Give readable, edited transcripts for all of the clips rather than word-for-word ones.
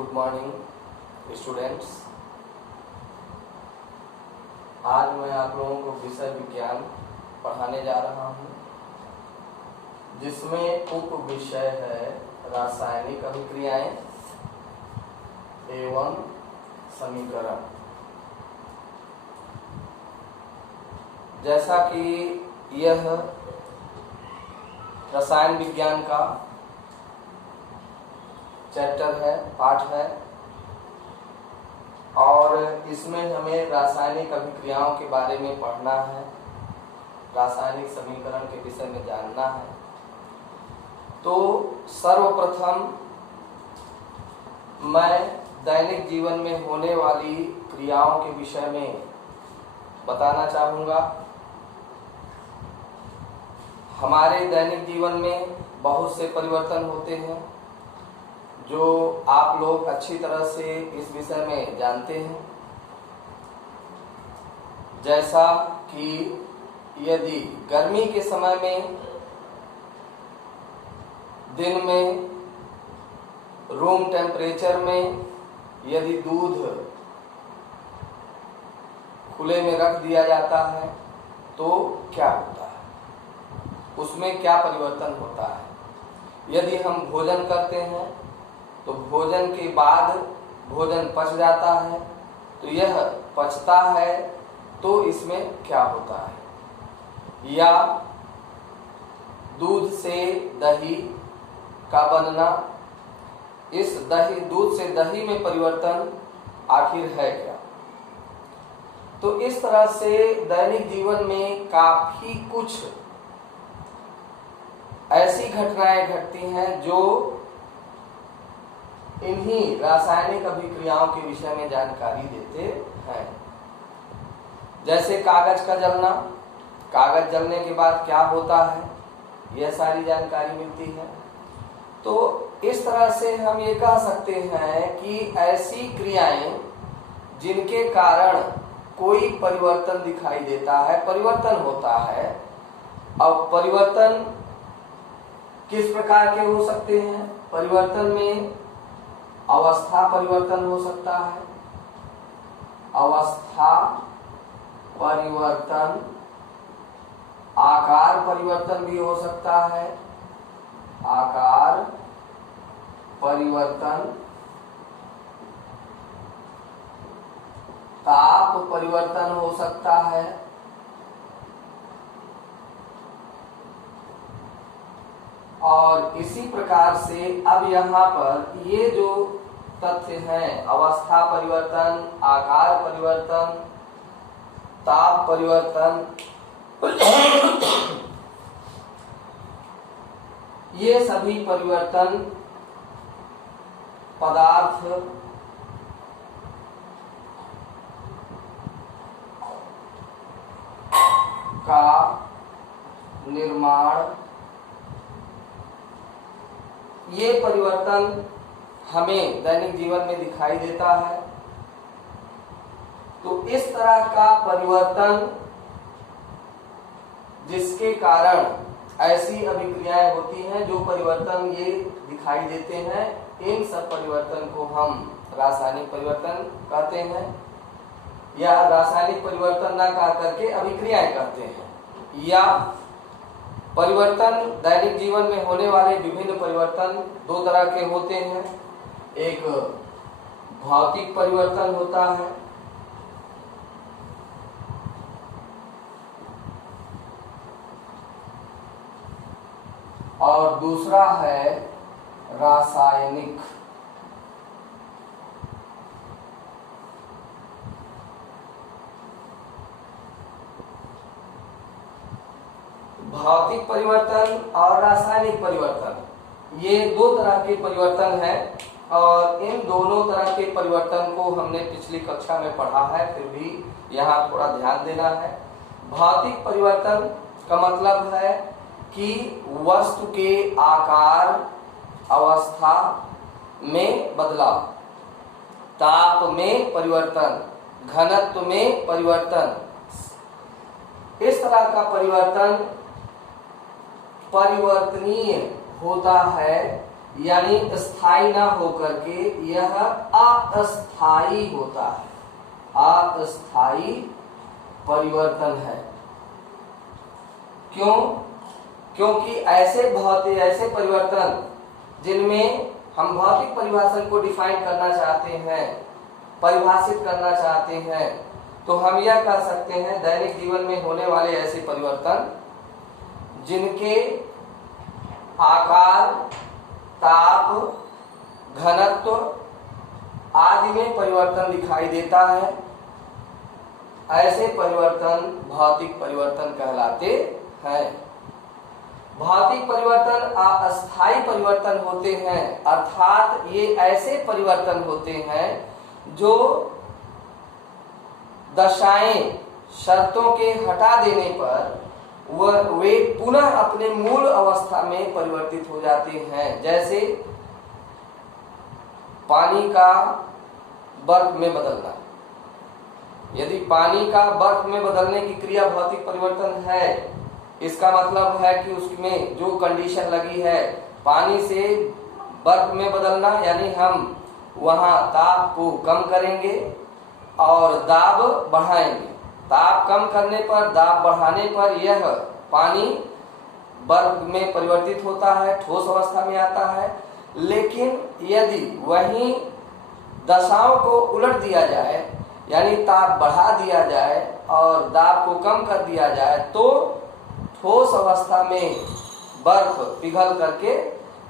Good morning students. आज मैं आप लोगों को विषय विज्ञान पढ़ाने जा रहा हूँ, जिसमें उप विषय है रासायनिक अभिक्रियाएं एवं समीकरण। जैसा कि यह रसायन विज्ञान का चैप्टर है, पाठ है, और इसमें हमें रासायनिक अभिक्रियाओं के बारे में पढ़ना है, रासायनिक समीकरण के विषय में जानना है। तो सर्वप्रथम मैं दैनिक जीवन में होने वाली क्रियाओं के विषय में बताना चाहूँगा। हमारे दैनिक जीवन में बहुत से परिवर्तन होते हैं जो आप लोग अच्छी तरह से इस विषय में जानते हैं। जैसा कि यदि गर्मी के समय में दिन में रूम टेम्परेचर में यदि दूध खुले में रख दिया जाता है तो क्या होता है, उसमें क्या परिवर्तन होता है। यदि हम भोजन करते हैं तो भोजन के बाद भोजन पच जाता है, तो यह पचता है तो इसमें क्या होता है। या दूध से दही का बनना, इस दूध से दही में परिवर्तन आखिर है क्या। तो इस तरह से दैनिक जीवन में काफी कुछ ऐसी घटनाएं घटती हैं जो इन्हीं रासायनिक अभिक्रियाओं के विषय में जानकारी देते हैं। जैसे कागज का जलना, कागज जलने के बाद क्या होता है, यह सारी जानकारी मिलती है। तो इस तरह से हम ये कह सकते हैं कि ऐसी क्रियाएं जिनके कारण कोई परिवर्तन दिखाई देता है, परिवर्तन होता है। अब परिवर्तन किस प्रकार के हो सकते हैं? परिवर्तन में अवस्था परिवर्तन हो सकता है, अवस्था परिवर्तन, आकार परिवर्तन भी हो सकता है, आकार परिवर्तन, ताप परिवर्तन हो सकता है, और इसी प्रकार से अब यहाँ पर ये जो तथ्य हैं, अवस्था परिवर्तन, आकार परिवर्तन, ताप परिवर्तन, ये सभी परिवर्तन पदार्थ का निर्माण, ये परिवर्तन हमें दैनिक जीवन में दिखाई देता है। तो इस तरह का परिवर्तन जिसके कारण ऐसी अभिक्रियाएं होती हैं, जो परिवर्तन ये दिखाई देते हैं, इन सब परिवर्तन को हम रासायनिक परिवर्तन कहते हैं, या रासायनिक परिवर्तन न कह करके अभिक्रियाएं कहते हैं। या परिवर्तन दैनिक जीवन में होने वाले विभिन्न परिवर्तन दो तरह के होते हैं। एक भौतिक परिवर्तन होता है, और दूसरा है रासायनिक। भौतिक परिवर्तन और रासायनिक परिवर्तन, ये दो तरह के परिवर्तन हैं, और इन दोनों तरह के परिवर्तन को हमने पिछली कक्षा में पढ़ा है, फिर भी यहाँ थोड़ा ध्यान देना है। भौतिक परिवर्तन का मतलब है कि वस्तु के आकार, अवस्था में बदलाव, ताप में परिवर्तन, घनत्व में परिवर्तन, इस तरह का परिवर्तन परिवर्तनीय होता है यानी स्थायी ना होकर के यह अस्थाई होता है, अस्थाई परिवर्तन है। क्यों? क्योंकि ऐसे परिवर्तन जिनमें हम भौतिक परिभाषा को डिफाइन करना चाहते हैं, परिभाषित करना चाहते हैं, तो हम यह कह सकते हैं दैनिक जीवन में होने वाले ऐसे परिवर्तन जिनके आकार, ताप, घनत्व आदि में परिवर्तन दिखाई देता है, ऐसे परिवर्तन भौतिक परिवर्तन कहलाते हैं। भौतिक परिवर्तन अस्थायी परिवर्तन होते हैं, अर्थात ये ऐसे परिवर्तन होते हैं जो दशाएं शर्तों के हटा देने पर वे पुनः अपने मूल अवस्था में परिवर्तित हो जाते हैं। जैसे पानी का बर्फ में बदलना, यदि पानी का बर्फ में बदलने की क्रिया भौतिक परिवर्तन है, इसका मतलब है कि उसमें जो कंडीशन लगी है पानी से बर्फ में बदलना, यानी हम वहां ताप को कम करेंगे और दाब बढ़ाएंगे। ताप कम करने पर, दाब बढ़ाने पर यह पानी बर्फ में परिवर्तित होता है, ठोस अवस्था में आता है। लेकिन यदि वही दशाओं को उलट दिया जाए, यानी ताप बढ़ा दिया जाए और दाब को कम कर दिया जाए, तो ठोस अवस्था में बर्फ पिघल करके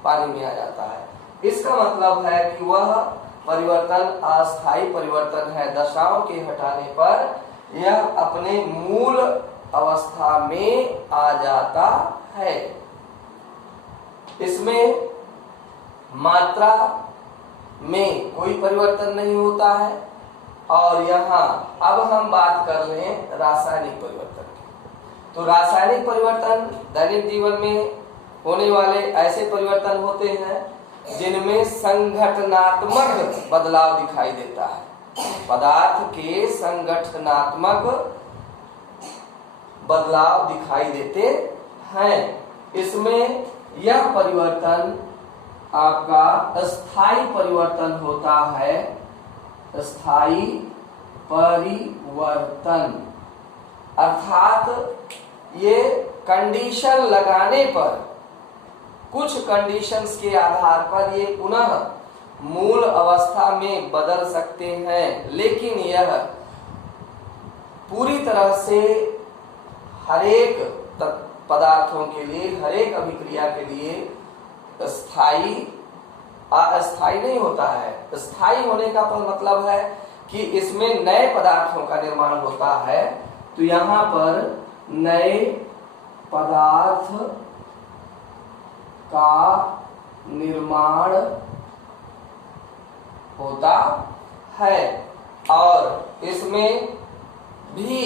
पानी में आ जाता है। इसका मतलब है कि वह परिवर्तन अस्थायी परिवर्तन है। दशाओं के हटाने पर यह अपने मूल अवस्था में आ जाता है। इसमें मात्रा में कोई परिवर्तन नहीं होता है। और यहाँ अब हम बात कर लें रासायनिक परिवर्तन की। तो रासायनिक परिवर्तन दैनिक जीवन में होने वाले ऐसे परिवर्तन होते हैं जिनमें संगठनात्मक बदलाव दिखाई देता है। पदार्थ के संगठनात्मक बदलाव दिखाई देते हैं। इसमें यह परिवर्तन आपका स्थायी परिवर्तन होता है। स्थायी परिवर्तन अर्थात ये कंडीशन लगाने पर, कुछ कंडीशंस के आधार पर ये पुनः मूल अवस्था में बदल सकते हैं, लेकिन यह पूरी तरह से हरेक पदार्थों के लिए, हरेक अभिक्रिया के लिए स्थायी अस्थायी नहीं होता है। स्थायी होने का मतलब है कि इसमें नए पदार्थों का निर्माण होता है। तो यहाँ पर नए पदार्थ का निर्माण होता है और इसमें भी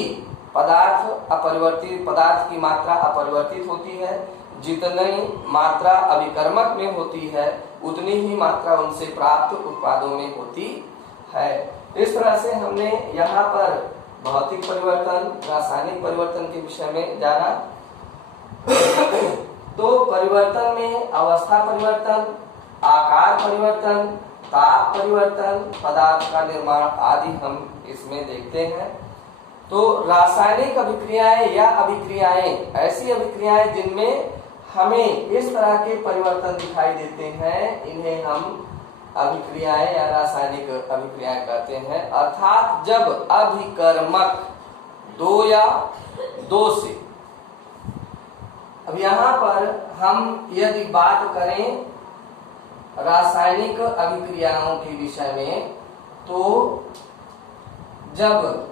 पदार्थ अपरिवर्तित, पदार्थ की मात्रा अपरिवर्तित होती है। जितनी मात्रा अभिकर्मक में होती है उतनी ही मात्रा उनसे प्राप्त उत्पादों में होती है। इस तरह से हमने यहाँ पर भौतिक परिवर्तन, रासायनिक परिवर्तन के विषय में जाना। तो परिवर्तन में अवस्था परिवर्तन, आकार परिवर्तन, ताप परिवर्तन, पदार्थ का निर्माण आदि हम इसमें देखते हैं। तो रासायनिक अभिक्रियाएं या अभिक्रियाएं ऐसी अभिक्रियाएं जिनमें हमें इस तरह के परिवर्तन दिखाई देते हैं, इन्हें हम अभिक्रियाएं या रासायनिक अभिक्रियाएं कहते हैं। अर्थात जब अभिकर्मक दो या दो से, अब यहाँ पर हम यदि बात करें रासायनिक अभिक्रियाओं के विषय में, तो जब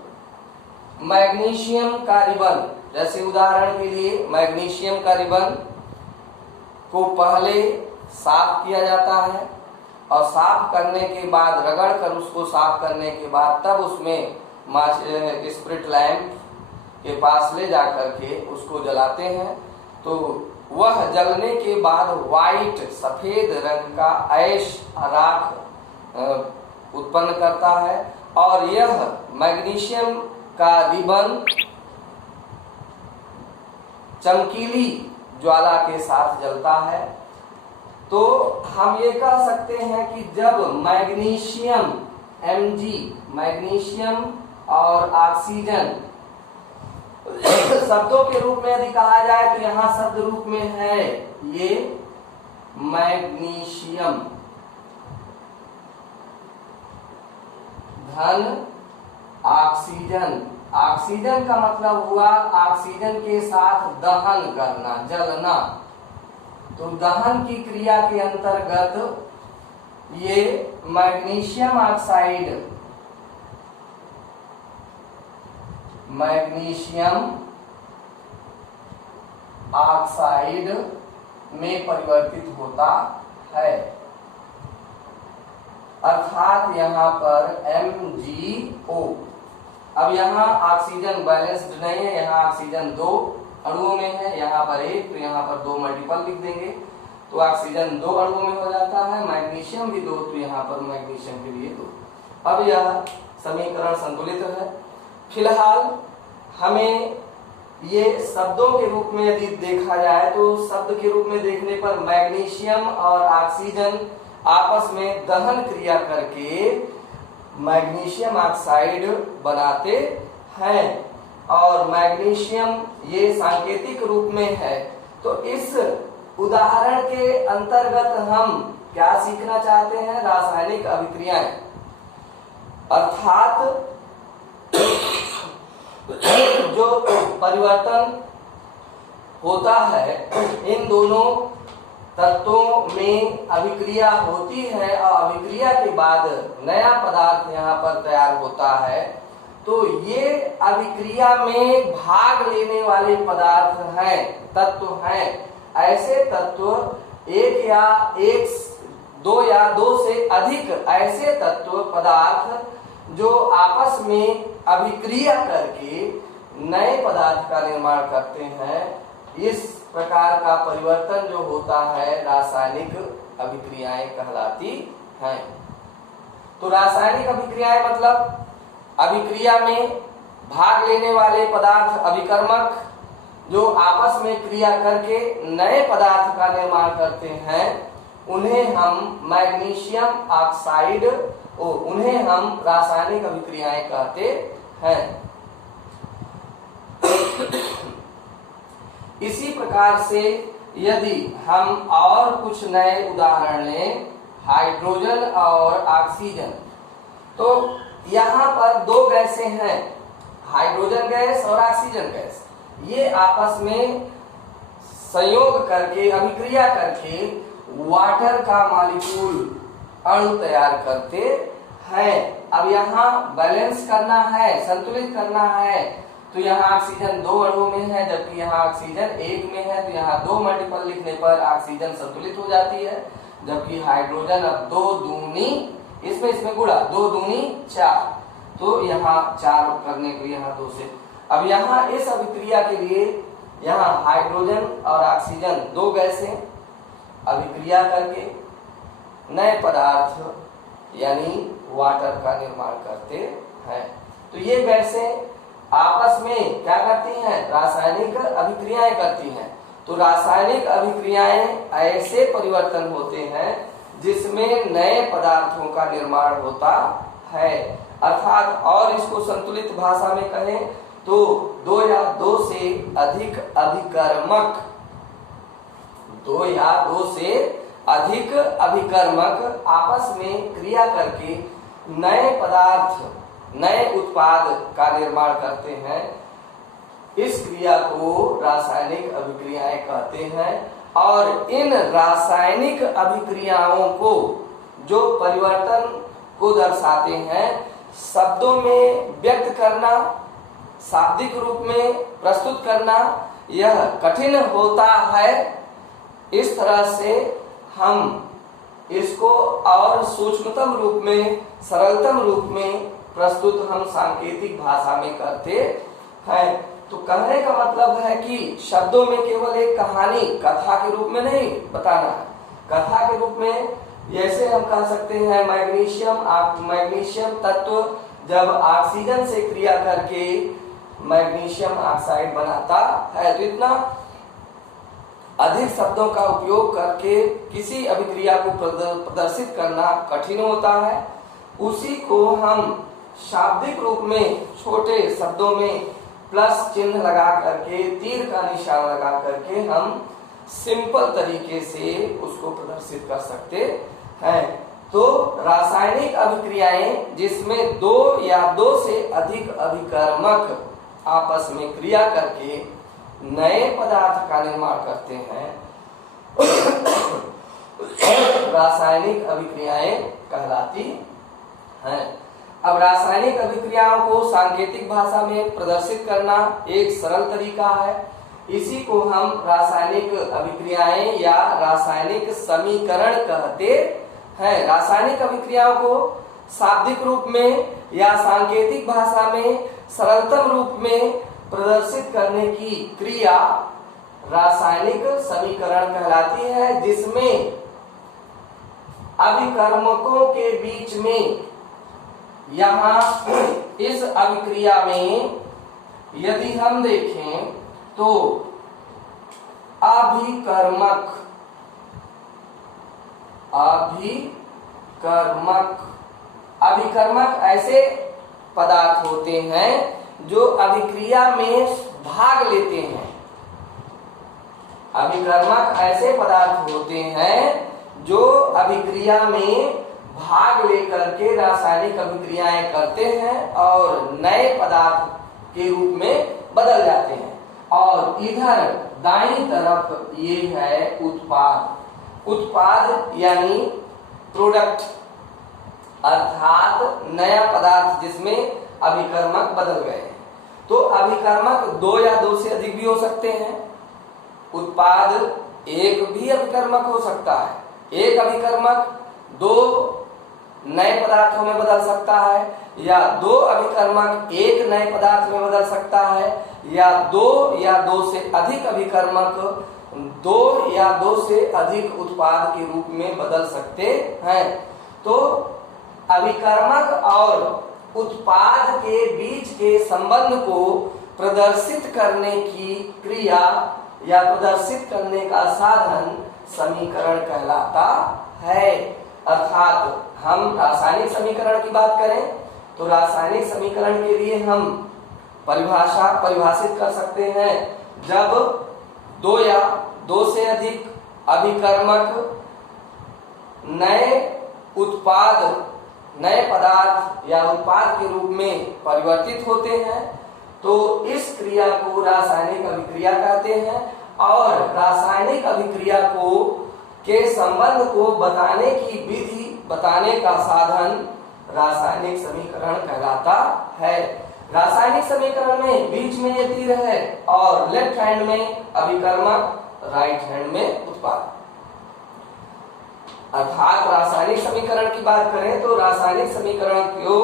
मैग्नीशियम का रिबन, जैसे उदाहरण के लिए मैग्नीशियम का रिबन को पहले साफ किया जाता है और साफ करने के बाद, रगड़ कर उसको साफ करने के बाद, तब उसमें स्प्रिट लैंप के पास ले जाकर के उसको जलाते हैं। तो वह जलने के बाद वाइट, सफेद रंग का ऐश राख उत्पन्न करता है और यह मैग्नीशियम का रिबन चमकीली ज्वाला के साथ जलता है। तो हम ये कह सकते हैं कि जब मैग्नीशियम Mg, मैग्नीशियम और ऑक्सीजन शब्दों के रूप में यदि कहा जाए तो यहाँ शब्द रूप में है ये मैग्नीशियम धन ऑक्सीजन। ऑक्सीजन का मतलब हुआ ऑक्सीजन के साथ दहन करना, जलना। तो दहन की क्रिया के अंतर्गत ये मैग्नीशियम ऑक्साइड, मैग्नीशियम ऑक्साइड में परिवर्तित होता है। अर्थात यहाँ पर MgO। अब यहाँ ऑक्सीजन बैलेंस्ड नहीं है, यहाँ ऑक्सीजन 2 अणुओं में है, यहाँ पर 1, तो यहाँ पर 2 मल्टीपल लिख देंगे तो ऑक्सीजन 2 अणुओं में हो जाता है, मैग्नीशियम भी 2, तो यहाँ पर मैग्नीशियम के लिए 2। अब यह समीकरण संतुलित है। फिलहाल हमें ये शब्दों के रूप में यदि देखा जाए तो शब्द के रूप में देखने पर मैग्नीशियम और ऑक्सीजन आपस में दहन क्रिया करके मैग्नीशियम ऑक्साइड बनाते हैं और मैग्नीशियम ये सांकेतिक रूप में है। तो इस उदाहरण के अंतर्गत हम क्या सीखना चाहते हैं? रासायनिक अभिक्रियाएं, अर्थात जो परिवर्तन होता है इन दोनों तत्वों में अभिक्रिया होती है और अभिक्रिया के बाद नया पदार्थ यहाँ पर तैयार होता है। तो ये अभिक्रिया में भाग लेने वाले पदार्थ हैं, तत्व हैं। ऐसे तत्व दो या दो से अधिक ऐसे तत्व पदार्थ जो आपस में अभिक्रिया करके नए पदार्थ का निर्माण करते हैं, इस प्रकार का परिवर्तन जो होता है रासायनिक अभिक्रियाएं कहलाती हैं। तो रासायनिक अभिक्रियाएं मतलब अभिक्रिया में भाग लेने वाले पदार्थ अभिकर्मक जो आपस में क्रिया करके नए पदार्थ का निर्माण करते हैं, उन्हें हम मैग्नीशियम ऑक्साइड उन्हें हम रासायनिक अभिक्रियाएं कहते हैं। इसी प्रकार से यदि हम और कुछ नए उदाहरण लें, हाइड्रोजन और ऑक्सीजन, तो यहाँ पर दो गैसें हैं, हाइड्रोजन गैस और ऑक्सीजन गैस। ये आपस में संयोग करके अभिक्रिया करके वाटर का मॉलिक्यूल अणु तैयार करते हैं। अब यहाँ बैलेंस करना है, संतुलित करना है, तो यहाँ ऑक्सीजन 2 अणुओं में है जबकि यहाँ ऑक्सीजन 1 में है, तो यहाँ 2 मल्टीपल लिखने पर ऑक्सीजन संतुलित हो जाती है, जबकि हाइड्रोजन अब 2 दूनी इसमें गुणा 2 दूनी 4, तो यहाँ 4 करने के लिए यहाँ 2 से। अब यहाँ इस अभिक्रिया के लिए यहाँ हाइड्रोजन और ऑक्सीजन दो गैसें अभिक्रिया करके नए पदार्थ यानी वाटर का निर्माण करते हैं। तो ये गैसें आपस में क्या करती हैं? रासायनिक अभिक्रियाएं करती हैं। तो रासायनिक अभिक्रियाएं ऐसे परिवर्तन होते हैं जिसमें नए पदार्थों का निर्माण होता है। अर्थात और इसको संतुलित भाषा में कहें तो 2 या 2 से अधिक अभिकर्मक, 2 या 2 से अधिक अभिकर्मक आपस में क्रिया करके नए पदार्थ, नए उत्पाद का निर्माण करते हैं। इस क्रिया को रासायनिक अभिक्रियाएं कहते हैं और इन रासायनिक अभिक्रियाओं को जो परिवर्तन को दर्शाते हैं शब्दों में व्यक्त करना, शाब्दिक रूप में प्रस्तुत करना यह कठिन होता है। इस तरह से हम इसको और सूक्ष्मतम रूप में, सरलतम रूप में प्रस्तुत हम सांकेतिक भाषा में करते हैं। तो कहने का मतलब है कि शब्दों में केवल एक कहानी, कथा के रूप में नहीं बताना है। कथा के रूप में जैसे हम कह सकते हैं मैग्नीशियम तत्व जब ऑक्सीजन से क्रिया करके मैग्नीशियम ऑक्साइड बनाता है, तो इतना अधिक शब्दों का उपयोग करके किसी अभिक्रिया को प्रदर्शित करना कठिन होता है, उसी को हम शाब्दिक रूप में छोटे शब्दों में प्लस चिन्ह लगा करके, तीर का निशान लगा करके हम सिंपल तरीके से उसको प्रदर्शित कर सकते हैं। तो रासायनिक अभिक्रियाएं जिसमें दो या दो से अधिक अभिकर्मक आपस में क्रिया करके नए पदार्थ का निर्माण करते हैं, रासायनिक अभिक्रियाएं कहलाती हैं। अब रासायनिक अभिक्रियाओं को सांकेतिक भाषा में प्रदर्शित करना एक सरल तरीका है। इसी को हम रासायनिक अभिक्रियाएं या रासायनिक समीकरण कहते हैं। रासायनिक अभिक्रियाओं को शाब्दिक रूप में या सांकेतिक भाषा में सरलतम रूप में प्रदर्शित करने की क्रिया रासायनिक समीकरण कहलाती है, जिसमें अभिकर्मकों के बीच में, यहाँ इस अभिक्रिया में यदि हम देखें तो अभिकर्मक ऐसे पदार्थ होते हैं जो अभिक्रिया में भाग लेते हैं। अभिकर्मक ऐसे पदार्थ होते हैं जो अभिक्रिया में भाग लेकर के रासायनिक अभिक्रियाएं करते हैं और नए पदार्थ के रूप में बदल जाते हैं। और इधर दाईं तरफ ये है उत्पाद। उत्पाद यानी प्रोडक्ट, अर्थात नया पदार्थ जिसमें अभिकर्मक बदल गए हैं। तो अभिकर्मक दो या दो से अधिक भी हो सकते हैं। उत्पाद एक भी अभिकर्मक हो सकता है। एक अभिकर्मक दो नए पदार्थों में बदल सकता है, या दो अभिकर्मक एक नए पदार्थ में बदल सकता है, या दो से अधिक अभिकर्मक दो या दो से अधिक उत्पाद के रूप में बदल सकते हैं। तो अभिकर्मक और उत्पाद के बीच के संबंध को प्रदर्शित करने की क्रिया या प्रदर्शित करने का साधन समीकरण कहलाता है। अर्थात हम रासायनिक समीकरण की बात करें तो रासायनिक समीकरण के लिए हम परिभाषित कर सकते हैं, जब दो या दो से अधिक अभिकर्मक नए पदार्थ या उत्पाद के रूप में परिवर्तित होते हैं तो इस क्रिया को रासायनिक अभिक्रिया कहते हैं। और रासायनिक अभिक्रिया के संबंध को बताने की विधि, बताने का साधन रासायनिक समीकरण कहलाता है। रासायनिक समीकरण में बीच में ये तीर है और लेफ्ट हैंड में अभिकर्मक, राइट हैंड में उत्पाद। अर्थात रासायनिक समीकरण की बात करें तो रासायनिक समीकरण को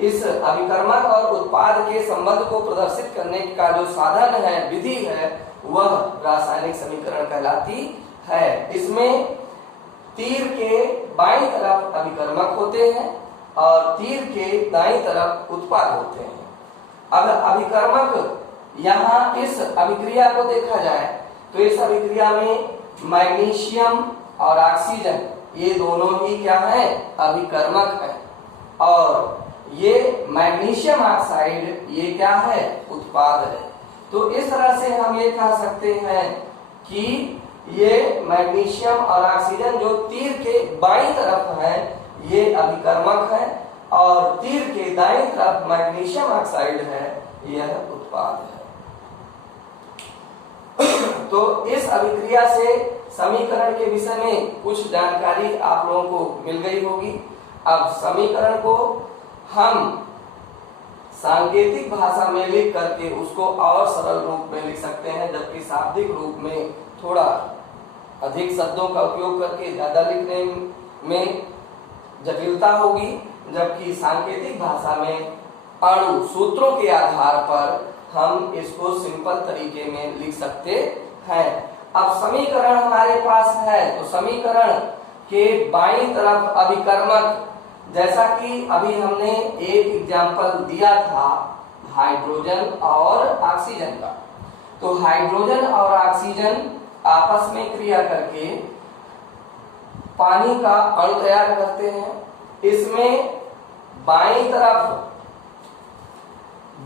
इस अभिकर्मक और उत्पाद के संबंध को प्रदर्शित करने का जो साधन है, विधि है, वह रासायनिक समीकरण कहलाती है। इसमें तीर के बाईं तरफ अभिकर्मक होते हैं और तीर के दाईं तरफ उत्पाद होते हैं। अब अभिकर्मक, यहाँ इस अभिक्रिया को देखा जाए तो इस अभिक्रिया में मैग्नीशियम और ऑक्सीजन ये दोनों ही क्या है, अभिकर्मक है। और ये मैग्नीशियम ऑक्साइड ये क्या है, उत्पाद है। तो इस तरह से हम ये कह सकते हैं कि ये मैग्नीशियम और ऑक्सीजन जो तीर के बाईं तरफ है ये अभिकर्मक है और तीर के दाईं तरफ मैग्नीशियम ऑक्साइड है, यह उत्पाद है। तो इस अभिक्रिया से समीकरण के विषय में कुछ जानकारी आप लोगों को मिल गई होगी। अब समीकरण को हम सांकेतिक भाषा में लिख करके उसको और सरल रूप में लिख सकते हैं, जबकि शाब्दिक रूप में थोड़ा अधिक शब्दों का उपयोग करके ज्यादा लिखने में जटिलता होगी, जबकि सांकेतिक भाषा में अणु सूत्रों के आधार पर हम इसको सिंपल तरीके में लिख सकते हैं। अब समीकरण हमारे पास है तो समीकरण के बाईं तरफ अभिकर्मक, जैसा कि अभी हमने एक एग्जाम्पल दिया था हाइड्रोजन और ऑक्सीजन का, तो हाइड्रोजन और ऑक्सीजन आपस में क्रिया करके पानी का अणु तैयार करते हैं। इसमें बाएं तरफ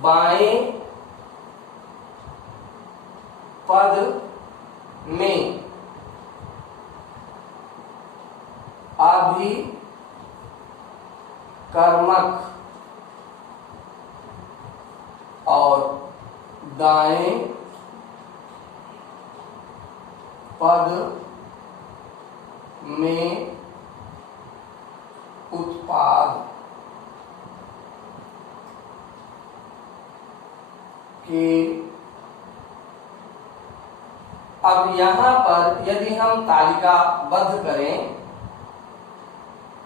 बाएं पद में अभिकर्मक और दाएं पद में उत्पाद के। अब यहां पर यदि हम तालिकाबद्ध करें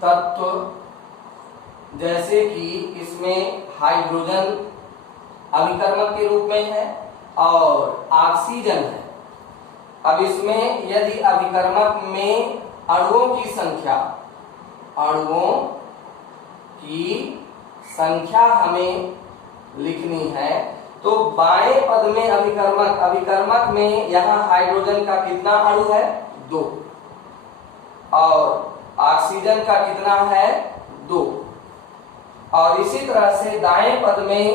तत्व, जैसे कि इसमें हाइड्रोजन अभिकर्मक के रूप में है और ऑक्सीजन है। अब इसमें यदि अभिकर्मक में अणुओं की संख्या हमें लिखनी है तो बाएं पद में अभिकर्मक में यहाँ हाइड्रोजन का कितना अणु है? 2 और ऑक्सीजन का कितना है? 2। और इसी तरह से दाएं पद में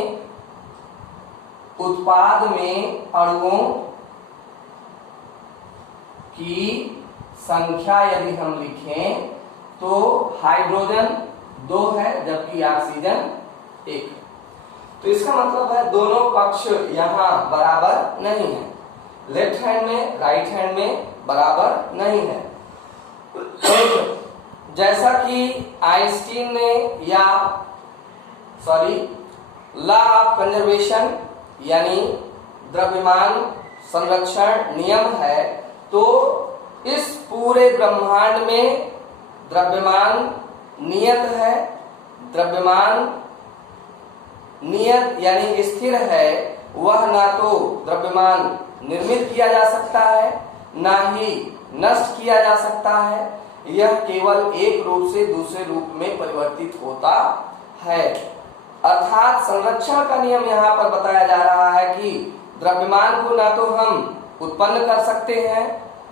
उत्पाद में अणुओं की संख्या यदि हम लिखें तो हाइड्रोजन 2 है जबकि ऑक्सीजन 1। तो इसका मतलब है दोनों पक्ष यहाँ बराबर नहीं है, लेफ्ट हैंड में राइट हैंड में बराबर नहीं है। जैसा कि आइंस्टीन ने लॉ ऑफ कंजर्वेशन यानी द्रव्यमान संरक्षण नियम है, तो इस पूरे ब्रह्मांड में द्रव्यमान नियत है। द्रव्यमान नियत यानी स्थिर है, वह ना तो द्रव्यमान निर्मित किया जा सकता है ना ही नष्ट किया जा सकता है। यह केवल एक रूप से दूसरे रूप में परिवर्तित होता है। अर्थात संरक्षण का नियम यहाँ पर बताया जा रहा है कि द्रव्यमान को ना तो हम उत्पन्न कर सकते हैं,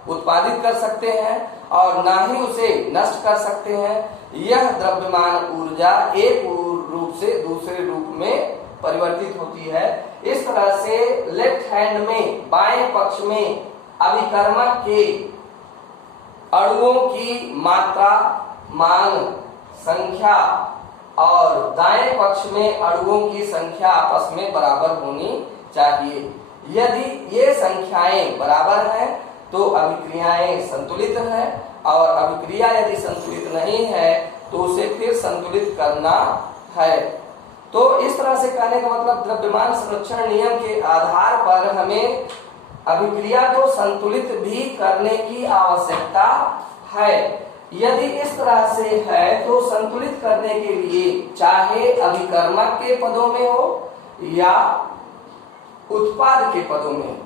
उत्पादित कर सकते हैं और ना ही उसे नष्ट कर सकते हैं। यह द्रव्यमान ऊर्जा एक रूप से दूसरे रूप में परिवर्तित होती है। इस तरह से लेफ्ट हैंड में बाएं पक्ष में अभिकर्मक के अणुओं की मात्रा, मान, संख्या और दाएं पक्ष में अणुओं की संख्या आपस में बराबर होनी चाहिए। यदि ये संख्याएं बराबर हैं तो अभिक्रियाएं संतुलित हैं और अभिक्रिया यदि संतुलित नहीं है तो उसे फिर संतुलित करना है। तो इस तरह से कहने का मतलब द्रव्यमान संरक्षण नियम के आधार पर हमें अभिक्रिया को संतुलित भी करने की आवश्यकता है। यदि इस तरह से है तो संतुलित करने के लिए चाहे अभिकर्मक के पदों में हो या उत्पाद के पदों में,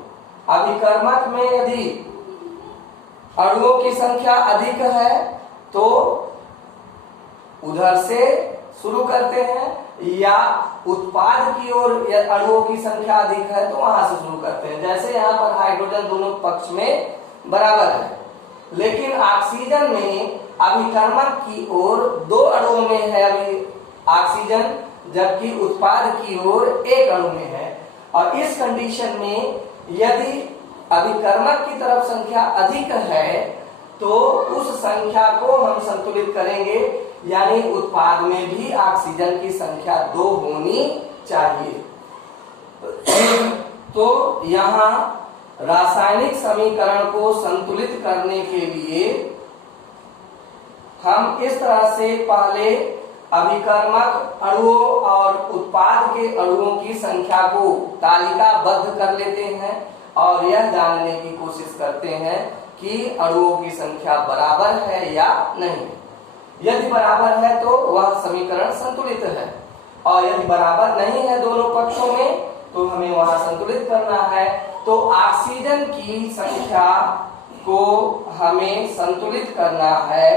अभिकर्मक में यदि अणुओं की संख्या अधिक है तो उधर से शुरू करते हैं, या उत्पाद की ओर अणुओं की संख्या अधिक है तो वहां से शुरू करते हैं। जैसे यहाँ पर हाइड्रोजन दोनों पक्ष में बराबर है, लेकिन ऑक्सीजन में अभिकर्मक की ओर 2 अणुओं में है अभी ऑक्सीजन, जबकि उत्पाद की ओर 1 अणु में है। और इस कंडीशन में यदि अभिकर्मक की तरफ संख्या अधिक है तो उस संख्या को हम संतुलित करेंगे, यानी उत्पाद में भी ऑक्सीजन की संख्या 2 होनी चाहिए। तो यहाँ रासायनिक समीकरण को संतुलित करने के लिए हम इस तरह से पहले अभिकर्मक अणुओं और उत्पाद के अणुओं की संख्या को तालिकाबद्ध कर लेते हैं और यह जानने की कोशिश करते हैं कि अणुओं की संख्या बराबर है या नहीं। यदि बराबर है तो वह समीकरण संतुलित है, और यदि बराबर नहीं है दोनों पक्षों में तो हमें वहां संतुलित करना है। तो ऑक्सीजन की संख्या को हमें संतुलित करना है।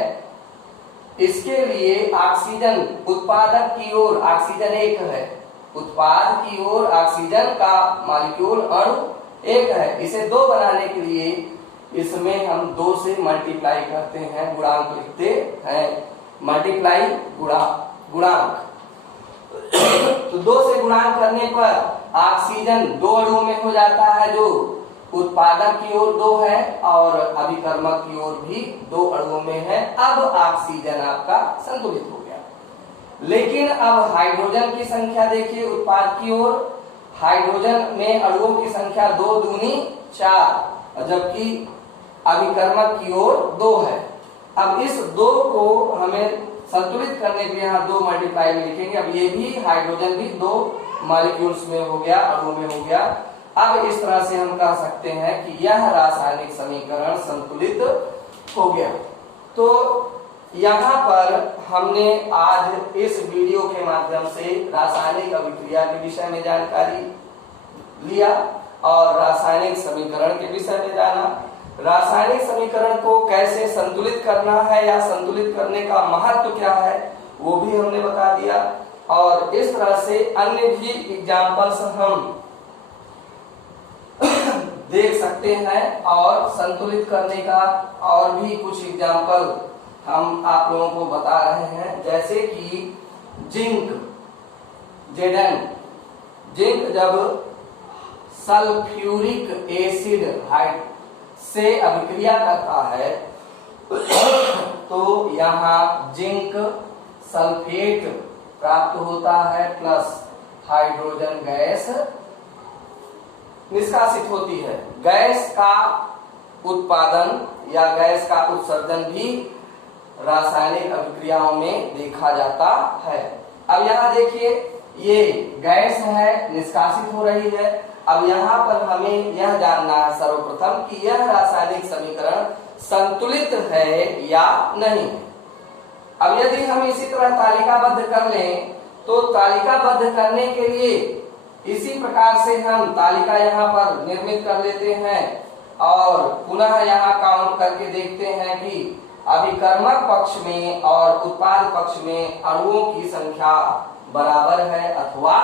इसके लिए ऑक्सीजन उत्पादक की ओर ऑक्सीजन 1 है, उत्पाद की ओर ऑक्सीजन का मॉलिक्यूल अणु 1 है। इसे 2 बनाने के लिए इसमें हम 2 से मल्टीप्लाई करते हैं, गुणांक लिखते हैं, मल्टीप्लाई गुणांक। तो 2 से गुणांक करने पर ऑक्सीजन 2 अणुओं में हो जाता है, जो उत्पादक की ओर 2 है और अभिकर्मक की ओर भी 2 अणुओं में है। अब ऑक्सीजन आपका संतुलित हो गया। लेकिन अब हाइड्रोजन की संख्या देखिए, उत्पाद की ओर हाइड्रोजन में अणुओं की संख्या 2 दूनी 4, जबकि अभिकर्मक की ओर 2 है। अब इस 2 को हमें संतुलित करने के लिए यहाँ 2 मल्टीप्लाई में लिखेंगे। अब ये भी हाइड्रोजन भी 2 मॉलिक्यूल्स में हो गया, अणुओं में हो गया। अब इस तरह से हम कह सकते हैं कि यह रासायनिक समीकरण संतुलित हो गया। तो यहाँ पर हमने आज इस वीडियो के माध्यम से रासायनिक अभिक्रिया के विषय में जानकारी लिया और रासायनिक समीकरण के विषय में जाना। रासायनिक समीकरण को कैसे संतुलित करना है या संतुलित करने का महत्व क्या है वो भी हमने बता दिया। और इस तरह से अन्य भी एग्जाम्पल्स हम देख सकते हैं और संतुलित करने का और भी कुछ एग्जाम्पल हम आप लोगों को बता रहे हैं। जैसे कि जिंक, Zn, जिंक जब सल्फ्यूरिक एसिड से अभिक्रिया करता है तो यहाँ जिंक सल्फेट प्राप्त होता है प्लस हाइड्रोजन गैस निष्कासित होती है। गैस का उत्पादन या गैस का उत्सर्जन भी रासायनिक अभिक्रियाओं में देखा जाता है। अब यहाँ देखिए, ये गैस है, निष्कासित हो रही है। अब यहाँ पर हमें यह जानना है सर्वप्रथम कि यह रासायनिक समीकरण संतुलित है या नहीं। अब यदि हम इसी तरह तालिकाबद्ध कर लें तो तालिकाबद्ध करने के लिए इसी प्रकार से हम तालिका यहाँ पर निर्मित कर लेते हैं और पुनः यहाँ काउंट करके देखते हैं कि अभिकर्मक पक्ष में और उत्पाद पक्ष में अणुओं की संख्या बराबर है अथवा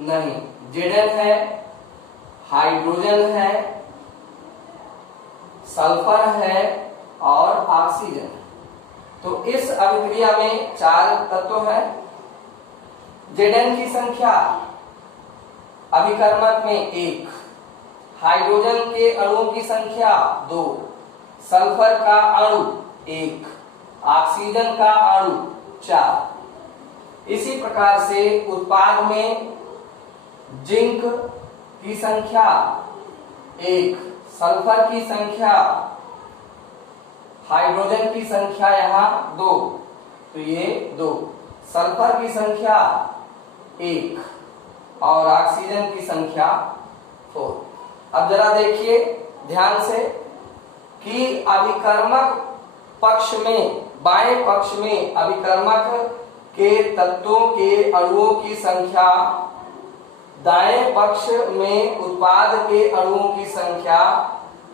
नहीं। Zn है, हाइड्रोजन है, सल्फर है और ऑक्सीजन। तो इस अभिक्रिया में 4 तत्व हैं। Zn की संख्या अभिकर्मक में 1, हाइड्रोजन के अणुओं की संख्या 2, सल्फर का अणु 1, ऑक्सीजन का अणु 4। इसी प्रकार से उत्पाद में जिंक की संख्या 1, सल्फर की संख्या, हाइड्रोजन की संख्या यहाँ 2, तो ये 2, सल्फर की संख्या 1 और ऑक्सीजन की संख्या 4। अब जरा देखिए ध्यान से कि अभिकर्मक पक्ष में, बाएं पक्ष में अभिकर्मक के तत्वों के अणुओं की संख्या, दाएं पक्ष में उत्पाद के अणुओं की संख्या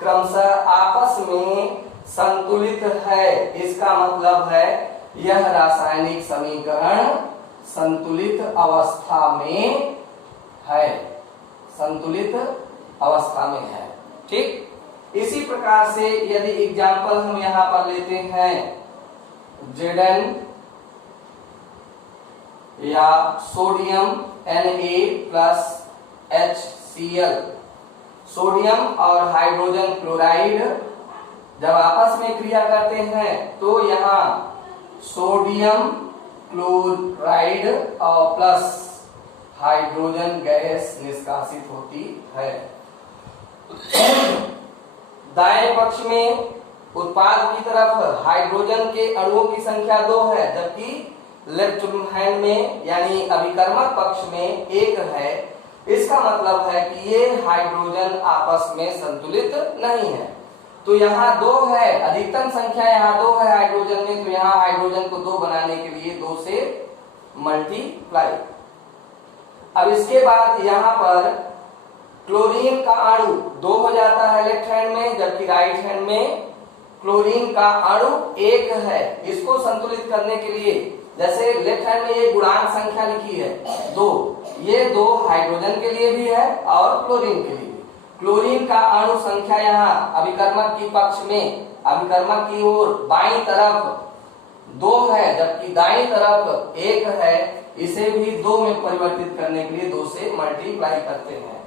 क्रमशः आपस में संतुलित है। इसका मतलब है यह रासायनिक समीकरण संतुलित अवस्था में है, संतुलित अवस्था में है। ठीक इसी प्रकार से यदि एग्जाम्पल हम यहाँ पर लेते हैं Zn या सोडियम Na+HCl, सोडियम और हाइड्रोजन क्लोराइड जब आपस में क्रिया करते हैं तो यहाँ सोडियम क्लोराइड और प्लस हाइड्रोजन गैस निष्कासित होती है। दाएं पक्ष में उत्पाद की तरफ हाइड्रोजन के अणुओं की संख्या 2 है, जबकि लेफ्ट हैंड में यानी अभिकर्मक पक्ष में 1 है। इसका मतलब है कि ये हाइड्रोजन आपस में संतुलित नहीं है। तो यहाँ 2 है, अधिकतम संख्या यहाँ 2 है हाइड्रोजन में, तो यहाँ हाइड्रोजन को 2 बनाने के लिए 2 से मल्टीप्लाई। अब इसके बाद यहाँ पर क्लोरीन का अणु 2 हो जाता है लेफ्ट हैंड में, जबकि राइट हैंड में क्लोरीन का अणु 1 है। इसको संतुलित करने के लिए जैसे लेफ्ट हैंड में ये गुणांक संख्या लिखी है 2, ये 2 हाइड्रोजन के लिए भी है और क्लोरीन के लिए भी। क्लोरीन का अणु संख्या यहाँ अभिकर्मक की पक्ष में, अभिकर्मक की ओर बाईं तरफ 2 है, जबकि दाईं तरफ 1 है। इसे भी 2 में परिवर्तित करने के लिए 2 से मल्टीप्लाई करते हैं।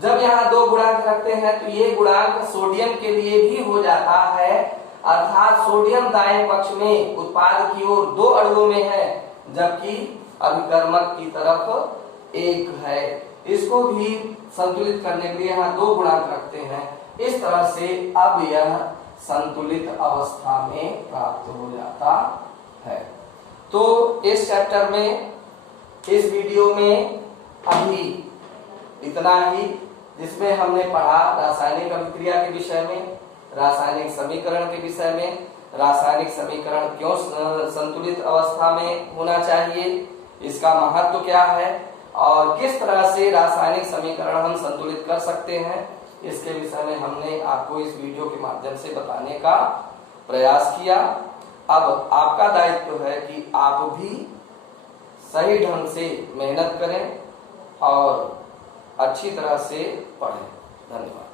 जब यहाँ 2 गुणांक रखते हैं तो ये गुणांक सोडियम के लिए भी हो जाता है, अर्थात सोडियम दाएं पक्ष में उत्पाद की ओर 2 अणुओं में है, जबकि अभिकर्मक की तरफ 1 है। इसको भी संतुलित करने के लिए यहाँ 2 गुणांक रखते हैं। इस तरह से अब यह संतुलित अवस्था में प्राप्त हो जाता है। तो इस चैप्टर में, इस वीडियो में अभी इतना ही, जिसमें हमने पढ़ा रासायनिक अभिक्रिया के विषय में, रासायनिक समीकरण के विषय में, रासायनिक समीकरण क्यों संतुलित अवस्था में होना चाहिए, इसका महत्व क्या है और किस तरह से रासायनिक समीकरण हम संतुलित कर सकते हैं, इसके विषय में हमने आपको इस वीडियो के माध्यम से बताने का प्रयास किया। अब आपका दायित्व है कि आप भी सही ढंग से मेहनत करें और अच्छी तरह से पढ़ें। धन्यवाद।